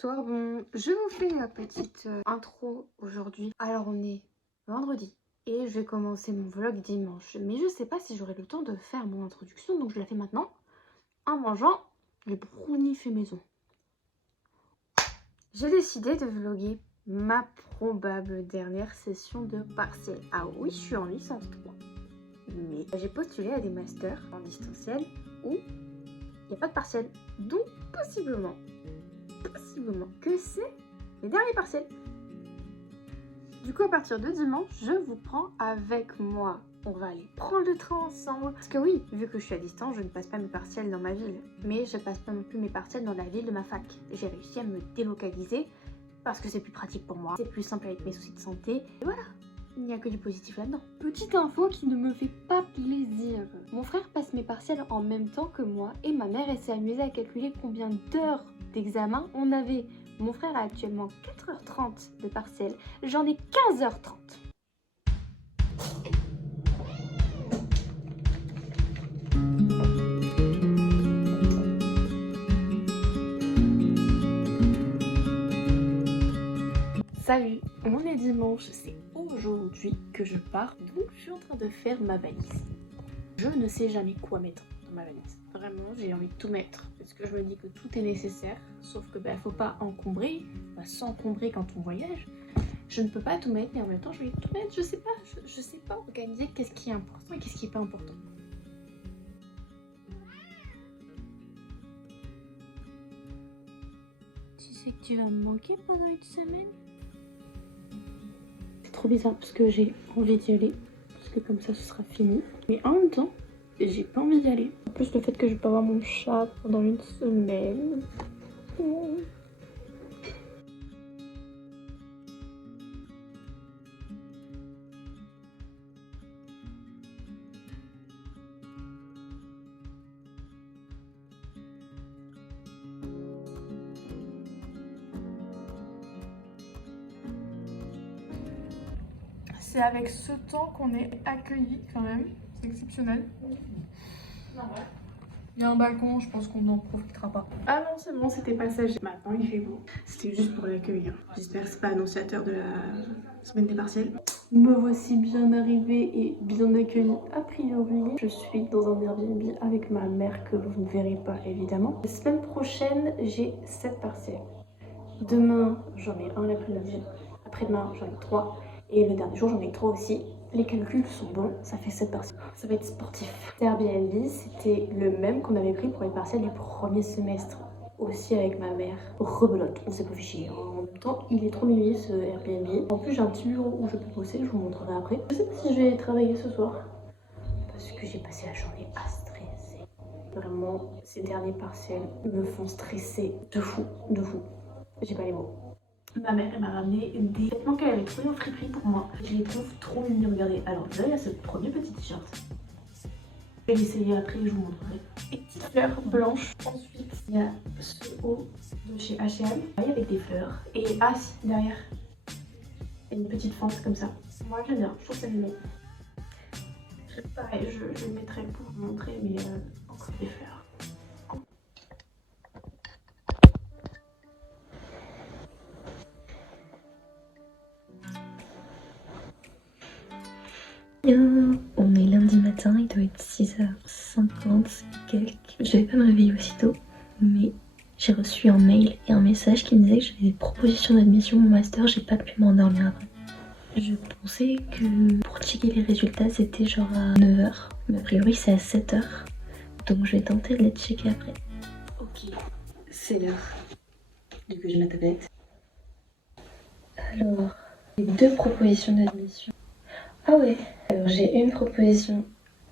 Bonsoir, bon, je vous fais la petite intro aujourd'hui. Alors on est vendredi et je vais commencer mon vlog dimanche. Mais je sais pas si j'aurai le temps de faire mon introduction, donc je la fais maintenant en mangeant les brownies faits maison. J'ai décidé de vlogger ma probable dernière session de partiel. Ah oui, je suis en licence 3. Mais j'ai postulé à des masters en distanciel où il n'y a pas de partiel. Donc possiblement que c'est les derniers partiels. Du coup, à partir de dimanche, je vous prends avec moi. On va aller prendre le train ensemble. Parce que oui, vu que je suis à distance, je ne passe pas mes partiels dans ma ville. Mais je passe pas non plus mes partiels dans la ville de ma fac. J'ai réussi à me délocaliser parce que c'est plus pratique pour moi. C'est plus simple avec mes soucis de santé. Et voilà, il n'y a que du positif là-dedans. Petite info qui ne me fait pas plaisir. Mon frère passe mes partiels en même temps que moi et ma mère s'est amusée à calculer combien d'heures d'examen on avait. Mon frère a actuellement 4h30 de partiel, j'en ai 15h30. Salut, on est dimanche, c'est aujourd'hui que je pars, donc je suis en train de faire ma valise. Je ne sais jamais quoi mettre dans ma valise. Vraiment, j'ai envie de tout mettre parce que je me dis que tout est nécessaire, sauf que faut pas encombrer, faut pas s'encombrer quand on voyage. Je ne peux pas tout mettre, mais en même temps je vais tout mettre, je sais pas organiser qu'est-ce qui est important et qu'est-ce qui est pas important. Tu sais que tu vas me manquer pendant une semaine? C'est trop bizarre parce que j'ai envie d'y aller, parce que comme ça ce sera fini. Mais en même temps, j'ai pas envie d'y aller. En plus, le fait que je vais pas voir mon chat pendant une semaine. C'est avec ce temps qu'on est accueillis quand même. C'est exceptionnel. Il y a un balcon, je pense qu'on n'en profitera pas. Ah non, c'est bon, c'était passager. Maintenant, il fait beau. C'était juste pour l'accueil. J'espère que c'est pas annonciateur de la semaine des partiels. Me voici bien arrivée et bien accueillie a priori. Je suis dans un Airbnb avec ma mère que vous ne verrez pas évidemment. La semaine prochaine, j'ai 7 partiels. Demain, j'en ai un l'après-midi. Après-demain, j'en ai 3. Et le dernier jour, j'en ai 3 aussi. Les calculs sont bons, ça fait 7 partiels. Ça va être sportif. Airbnb, c'était le même qu'on avait pris pour les partiels du premier semestre. Aussi avec ma mère. Rebelote, on s'est pas fait chier. En même temps, il est trop mignon ce Airbnb. En plus, j'ai un petit bureau où je peux bosser, je vous montrerai après. Je sais pas si je vais travailler ce soir. Parce que j'ai passé la journée à stresser. Vraiment, ces derniers partiels me font stresser de fou, de fou. J'ai pas les mots. Ma mère elle m'a ramené des vêtements qu'elle avait trouvés en friperie pour moi. Je les trouve trop mignons, regardez. Alors déjà il y a ce premier petit t-shirt. Je vais l'essayer après, je vous montrerai. Des petites fleurs blanches. Ensuite il y a ce haut de chez H&M avec des fleurs. Et si, derrière, il y a une petite fente comme ça. Moi j'aime bien, je trouve ça mignon. Pareil, je le mettrai pour vous montrer, mais encore des fleurs. On est lundi matin, il doit être 6h50 quelques. Je devais pas me réveiller aussitôt, mais j'ai reçu un mail et un message qui me disait que j'avais des propositions d'admission au master, j'ai pas pu m'endormir après. Je pensais que pour checker les résultats c'était genre à 9h, mais a priori c'est à 7h, donc je vais tenter de les checker après. Ok, c'est l'heure. Du coup j'ai ma tablette. Alors, j'ai 2 propositions d'admission. Ah ouais. Alors j'ai une proposition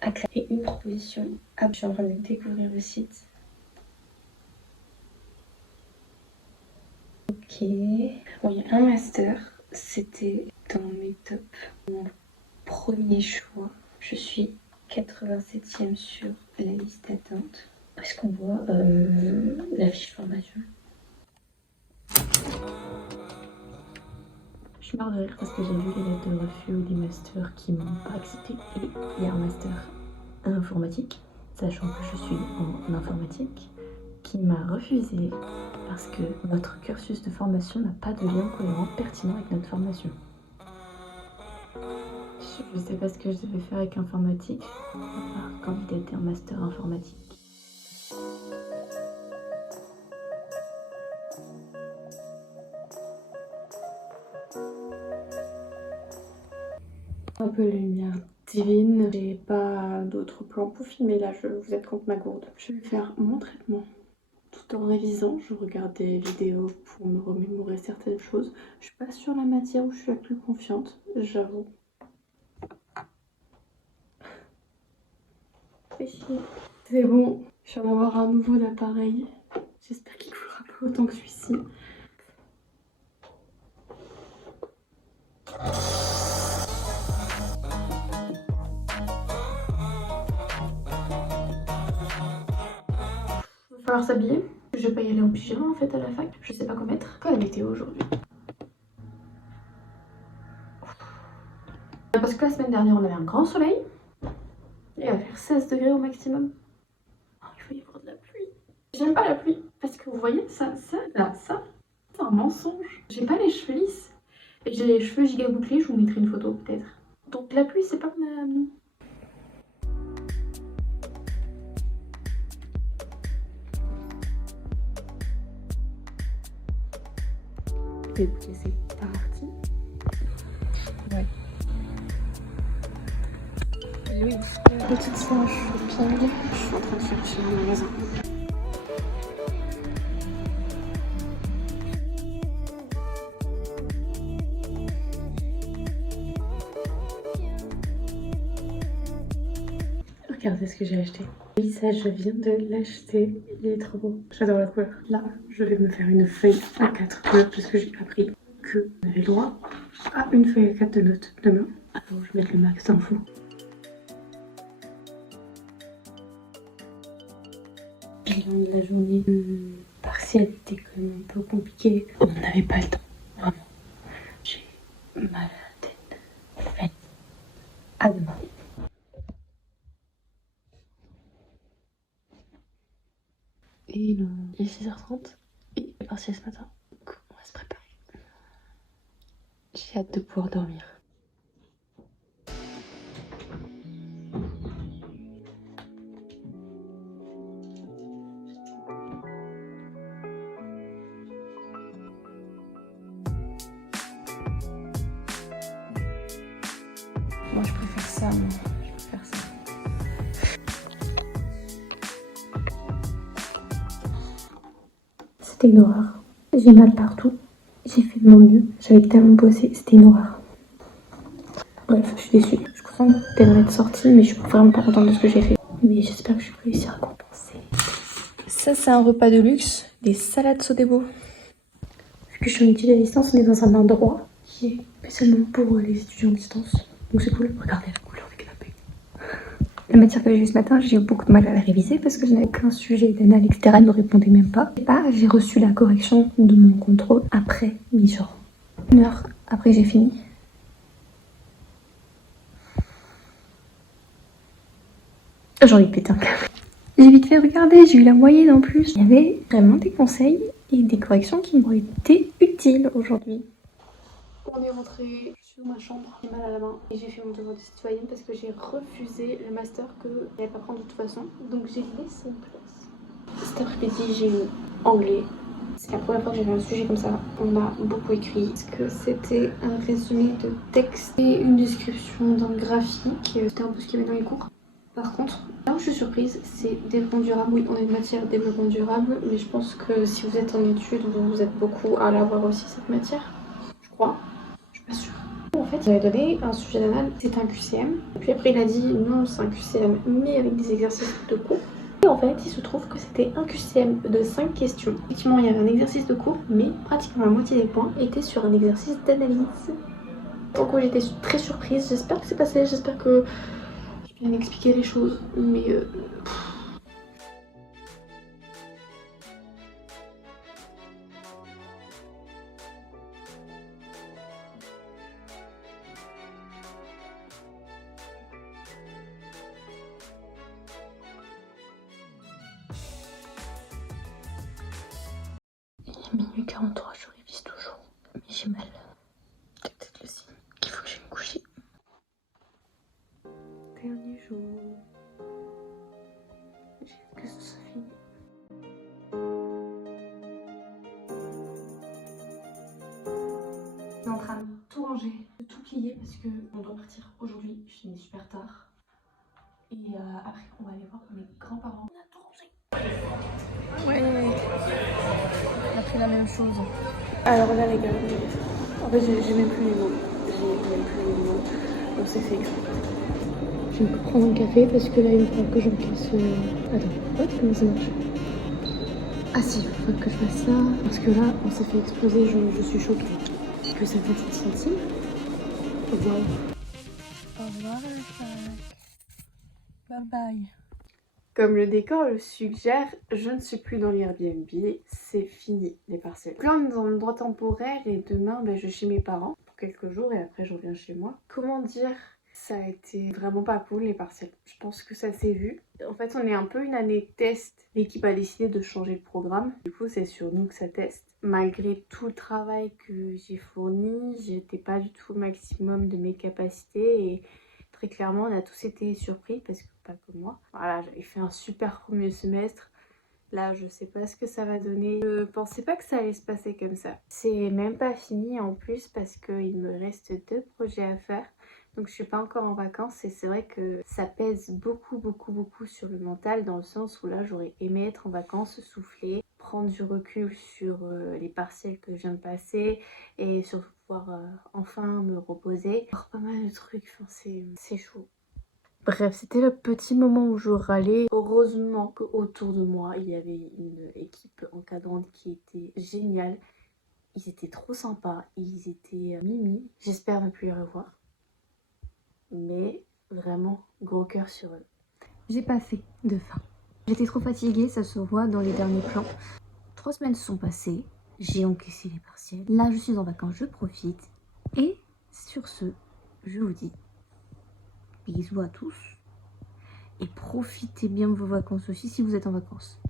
à Claire et une proposition à... Je suis en train de découvrir le site. Ok. Bon, il y a un master. C'était dans mes tops. Mon premier choix. Je suis 87e sur la liste d'attente. Est-ce qu'on voit la fiche formation? Je suis marre de rire parce que j'ai vu les lettres de refus ou des masters qui m'ont pas accepté. Et il y a un master informatique, sachant que je suis en informatique. qui m'a refusé parce que votre cursus de formation n'a pas de lien cohérent pertinent avec notre formation. Je ne sais pas ce que je devais faire avec informatique, à part candidater un master informatique. Un peu de lumière divine, j'ai pas d'autres plans pour filmer là, vous êtes contre ma gourde. Je vais faire mon traitement. Tout en révisant, je regarde des vidéos pour me remémorer certaines choses. Je suis pas sur la matière où je suis la plus confiante, j'avoue. C'est bon, je viens d'avoir un nouveau appareil. J'espère qu'il coulera pas autant que celui-ci. Il va falloir s'habiller. Je vais pas y aller en pyjama en fait à la fac. Je sais pas quoi mettre. Quoi la météo aujourd'hui? Parce que la semaine dernière on avait un grand soleil. Il va faire 16 degrés au maximum. Oh, il va y avoir de la pluie. J'aime pas la pluie. Parce que vous voyez, ça, c'est un mensonge. J'ai pas les cheveux lisses. Et j'ai les cheveux giga bouclés, je vous mettrai une photo peut-être. Donc la pluie c'est pas mon ami. Écoutez, c'est parti. Ouais. Oui. Petite séance shopping. Je suis en train de chercher un magasin. Regardez ce que j'ai acheté. Oui, ça, je viens de l'acheter. Il est trop beau. J'adore la couleur. Là, je vais me faire une feuille A4 parce que j'ai appris que on avait le droit à une feuille A4 de notes demain. Alors, je vais mettre le max d'infos. Bilan de la journée. Partielle était quand même un peu compliqué. On n'avait pas le temps. Vraiment. J'ai mal à la tête. À demain. Et il est 6h30 et il est parti ce matin. Donc on va se préparer. J'ai hâte de pouvoir dormir. Moi je préfère ça, moi. Je préfère ça. C'était une horreur. J'ai mal partout. J'ai fait de mon mieux. J'avais tellement bossé. C'était une horreur. Bref, je suis déçue. Je suis contente d'être sortie, mais je suis vraiment pas contente de ce que j'ai fait. Mais j'espère que je vais réussir à compenser. Ça, c'est un repas de luxe. Des salades Sodebo. Vu que je suis en études à distance, on est dans un endroit qui est spécialement pour les étudiants à distance. Donc c'est cool. Regardez la couleur du canapé. La matière que j'ai eue ce matin, j'ai eu beaucoup de mal à la réviser parce que je n'avais qu'un sujet d'anal, etc. Elle ne répondait même pas. Et bah, j'ai reçu la correction de mon contrôle après, genre 1 heure après que j'ai fini. J'ai envie de péter un câble. J'ai vite fait regarder, j'ai eu la moyenne en plus. Il y avait vraiment des conseils et des corrections qui m'ont été utiles aujourd'hui. On est rentré, je suis dans ma chambre, j'ai mal à la main et j'ai fait mon devoir de citoyenne parce que j'ai refusé le master que je n'allais pas prendre de toute façon. Donc j'ai laissé une place. Cet après-midi, j'ai eu anglais. C'est la première fois que j'avais un sujet comme ça. On a beaucoup écrit parce que c'était un résumé de texte et une description d'un graphique. C'était un peu ce qu'il y avait dans les cours. Par contre, là où je suis surprise, c'est développement durable. Oui, on a une matière développement durable, mais je pense que si vous êtes en études, vous êtes beaucoup à l'avoir aussi cette matière. Je crois. Je suis pas sûre. En fait, il avait donné un sujet d'anal, c'était un QCM. Puis après, il a dit non, c'est un QCM, mais avec des exercices de cours. Et en fait, il se trouve que c'était un QCM de 5 questions. Effectivement, il y avait un exercice de cours, mais pratiquement la moitié des points étaient sur un exercice d'analyse. Donc j'étais très surprise. J'espère que c'est passé, j'espère que j'ai bien expliqué les choses, mais Il est minuit 43, je révise toujours. Mais j'ai mal. C'est peut-être le signe qu'il faut que j'aille me coucher. Dernier jour. J'ai hâte que ce soit fini. Je suis en train de tout ranger, de tout plier parce qu'on doit partir aujourd'hui. Je finis super tard. Et après, on va aller voir mes grands-parents. On a tout rangé. Ouais, on a pris la même chose. Alors là, les gars, en fait, j'ai même plus les mots. J'ai même plus les mots. On s'est fait exprès. Je vais me prendre un café parce que là, il faut que j'encaisse. Attends, hop, comment ça marche? Ah si, il faut que je fasse ça. Parce que là, on s'est fait exploser, je suis choquée. Que ça fait 7 centimes. Waouh. Au revoir le sac. Bye bye. Comme le décor le suggère, je ne suis plus dans l'Airbnb, c'est fini les parcelles. Donc là on est dans le droit temporaire et demain je suis chez mes parents pour quelques jours et après je reviens chez moi. Comment dire, ça a été vraiment pas cool les parcelles. Je pense que ça s'est vu. En fait on est un peu une année test. L'équipe a décidé de changer le programme. Du coup c'est sur nous que ça teste. Malgré tout le travail que j'ai fourni, j'étais pas du tout au maximum de mes capacités et très clairement, on a tous été surpris parce que pas que moi. Voilà, j'avais fait un super premier semestre. Là, je sais pas ce que ça va donner. Je pensais pas que ça allait se passer comme ça. C'est même pas fini en plus parce qu'il me reste 2 projets à faire. Donc je suis pas encore en vacances et c'est vrai que ça pèse beaucoup sur le mental dans le sens où là, j'aurais aimé être en vacances, souffler, prendre du recul sur les partiels que je viens de passer et surtout pouvoir enfin me reposer. Alors, pas mal de trucs, enfin, c'est chaud. Bref, c'était le petit moment où je râlais. Heureusement qu'autour de moi, il y avait une équipe encadrante qui était géniale. Ils étaient trop sympas, ils étaient mimi. J'espère ne plus les revoir. Mais vraiment, gros cœur sur eux. J'ai pas fait de faim. J'étais trop fatiguée, ça se voit dans les derniers plans. 3 semaines se sont passées, j'ai encaissé les partiels. Là, je suis en vacances, je profite. Et sur ce, je vous dis bisous à tous. Et profitez bien de vos vacances aussi si vous êtes en vacances.